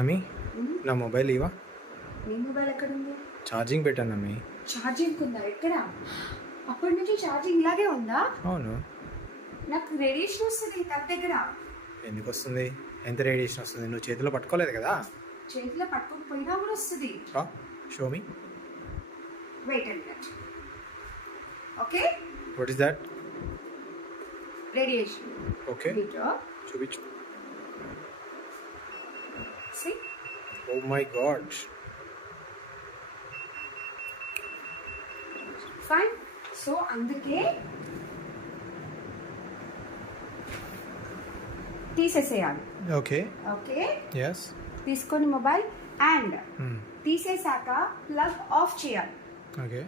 అమ్మి నా మొబైల్ ఇవా నీ మొబైల్ ఎక్కడ ఉంది ఛార్జింగ్ పెట్టాను అమ్మి ఛార్జింగ్ ఉందా? ఎక్కడ? అప్పటి నుంచి ఛార్జింగ్ ఇలాగే ఉందా? అవును. నాకు రేడియేషన్ వస్తుంది తన దగ్గర. ఎందుకు వస్తుంది? ఎంత రేడియేషన్ వస్తుంది? నువ్వు చేతిలో పట్టుకోలేదు కదా? చేతిలో పట్టుకోకపోయినా కూడా వస్తుంది. Show me weight and okay what is that radiation okay చూపించు see oh my god fine so అందుకే తీసేసేయాలి. ఓకే ఓకే ఎస్ తీసుకొని మొబైల్ అండ్ తీసేసాక ప్లగ్ ఆఫ్ చేయాలి. ఓకే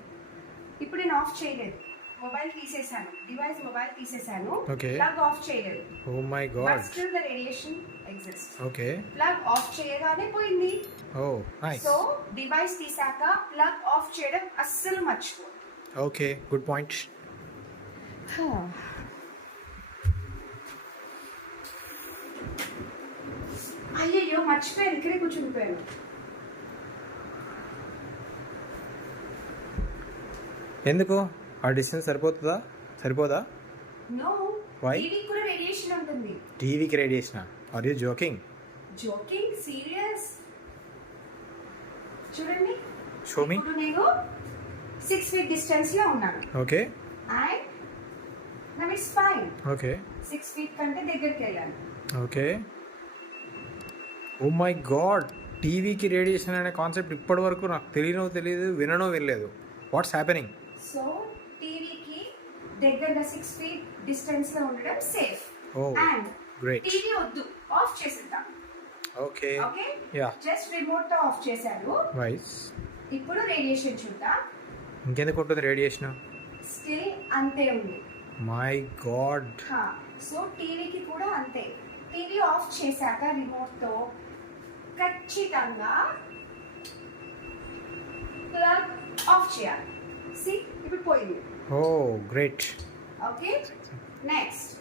ఇప్పుడు నేను ఆఫ్ చేయలేదు. మొబైల్ తీసేసాను డివైస్ మొబైల్ తీసేసాను Okay. ప్లగ్ ఆఫ్ చేయలేదు. ఓ my god still the radiation exist okay plug off చేయగానే పోయింది. ఓ నైస్ సో డివైస్ తీసాక ప్లగ్ ఆఫ్ చేయడం అస్సలు మర్చిపో ఓకే గుడ్ పాయింట్ అయ్యయ్యో మర్చిపోయాను. ఇక్కడే కూర్చుండిపోయాను. ఎందుకు? ఆ డిస్టెన్స్ సరిపోతుందా? సరిపోదా? రేడియేషన్ ఉంటుంది. టీవీకి radiation are you joking joking serious చూడండి. షో మీ నేను సిక్స్ ఫీట్ డిస్టెన్స్లో ఉన్నాను. ఓకే అండ్ నమ్ it's fine okay six feet కంటే దగ్గరికి వెళ్ళాను. ఓకే ఓ మై గాడ్ టీవీకి రేడియేషన్ అనే కాన్సెప్ట్ ఇప్పటి వరకు నాకు తెలియనో తెలియదు విననో వినలేదు వాట్స్ హ్యాపెనింగ్ సో టీవీకి దగ్గరగా సిక్స్ ఫీట్ డిస్టెన్స్లో ఉండడం safe Oh, and great. TV వద్దు ఆఫ్ చేసేద్దాం. ఓకే ఓకే యా జస్ట్ రిమోట్తో ఆఫ్ చేశారు. వైస్ ఇప్పుడు రేడియేషన్ చూద్దాం. ఇంకెందుకు ఉంటుంది రేడియేషన్ స్టిల్ అంతే ఉంది. మై గాడ్ సో టీవీకి కూడా అంతే. టీవీ ఆఫ్ చేశాక రిమోట్తో ఖచ్చితంగా ప్లగ్ ఆఫ్ చేయాలి. సి ఇప్పుడు పోయింది. ఓ great. Okay next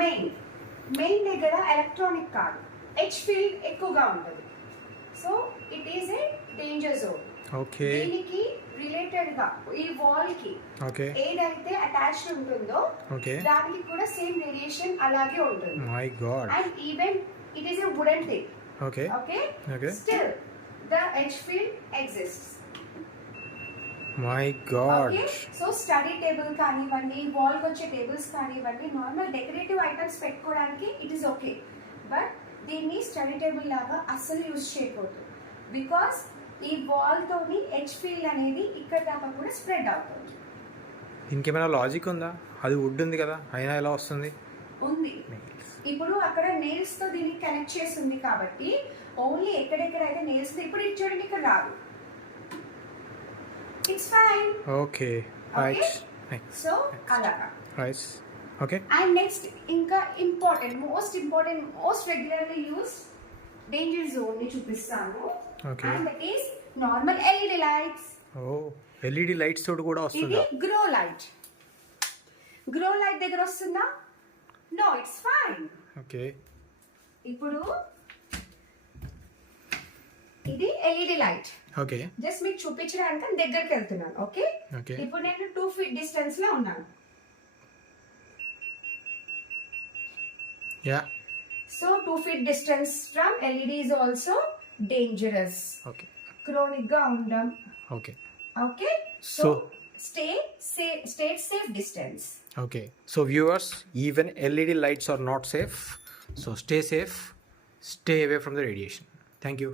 main main దగ్గర ఎలక్ట్రానిక్ కాదు హెచ్ ఫీల్డ్ ఎక్కువగా ఉంటుంది. So it is a danger zone okay దీనికి రిలేటెడ్గా ఈ వాల్కి ఓకే ఏదైతే అటాచ్డ్ ఉంటుందో ఓకే దానికి కూడా సేమ్ రేడియేషన్ అలాగే ఉంటుంది. My god and even it is a wooden thing okay okay okay still the H field exist my god so study table కానివ్వండి వాల్ వచ్చే టేబుల్స్ కానివ్వండి నార్మల్ డెకరేటివ్ ఐటమ్స్ పెట్టుకోవడానికి it is okay but దీన్ని study table లాగా అస్సలు use చేయకూడదు. Because ఈ wall తోని హెచ్ ఫీల్డ్ అనేది ఇక్కడ దాకా కూడా స్ప్రెడ్ అవుతుంది. ఇంకేమైనా లాజిక్ ఉందా? అది వుడ్ ఉంది కదా అయినా ఎలా వస్తుంది? ఉంది. ఇప్పుడు అక్కడ నెయిల్స్తో దీన్ని కనెక్ట్ చేసి ఉంది కాబట్టి ఓన్లీ ఎక్కడెక్కడైతే నెయిల్స్ ఇప్పుడు ఇది చూడండి ఇక్కడ రాదు. It's fine okay right so అలాగా రైట్ ఓకే అండ్ నెక్స్ట్ ఇంకా important most important most regularly use danger జోన్ని చూపిస్తాను. Okay. And that is normal LED lights oh LED lights తోటి కూడా ఇది వస్తుందా గ్రో లైట్ గ్రో లైట్ దగ్గర వస్తుందా? నో ఇట్స్ ఫైన్ ఓకే ఇప్పుడు ఇది ఎల్ఈడి లైట్ ఓకే జస్ట్ మీకు చూపించడానికి దగ్గరికి వెళ్తున్నాను ఓకే Okay. ఇప్పుడు నేను టూ ఫీట్ డిస్టెన్స్లో ఉన్నాను. Yeah so two feet distance from LED is also dangerous okay క్రోనిక్గా ఉండడం okay okay so So- stay safe state safe distance Okay, so viewers, even LED lights are not safe. So stay safe, stay away from the radiation. Thank you.